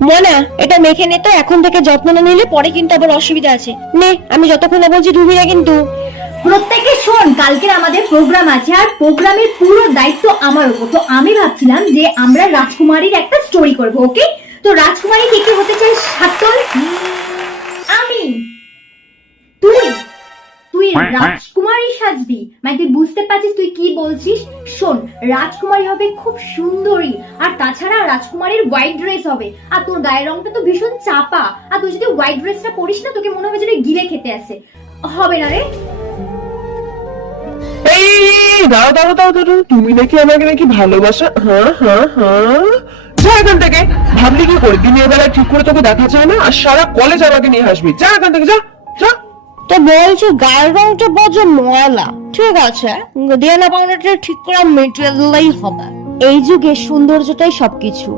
মনা, এটা মেখে নে তো, এখন থেকে যত্ন না নিলে পরে কিন্তু আবার অসুবিধা আছে। নে, আমি যতক্ষণ না বলছি ধুবি না কিন্তু। প্রত্যেকে শোন কালকে আমাদের প্রোগ্রাম আছে আর প্রোগ্রামের পুরো দায়িত্ব আমার উপর। তো আমি ভাবছিলাম যে আমরা রাজকুমারীর একটা স্টোরি করব ওকে তো রাজকুমারী কে কে হতে চাই? সাতল? রাজকুমারী সাজবি। মানে তুই বুঝতে পারছিস তুই কি বলছিস? শোন রাজকুমারী হবে খুব সুন্দরী আর তাছাড়া রাজকুমারীর হোয়াইট ড্রেস হবে। আর তোর গায়ের রংটা তো ভীষণ চাপা। আর তুই যদি হোয়াইট ড্রেসটা পরিস না তোকে মনে হবে যেন গিলে খেতে আসে। হবে না রে? এই দাঁড়া দাঁড়া দাঁড়া দাঁড়া তুমি নাকি আমাকে নাকি ভালোবাসা? হ্যাঁ হ্যাঁ হ্যাঁ। যা এখান থেকে। ভাবলি কি করে? দিনের বেলা ঠিক করে তোকে দেখা যায় না? আর সারা কলেজ আমাকে নিয়ে আসবি। যা এখান থেকে যা। তো বলছে, গায়ের রংটা বড় ময়লা। ঠিক আছে দেনা পাউডারটা ঠিক করা মেটেরিয়ালই হবে। এই যুগে সৌন্দর্যটাই সবকিছু।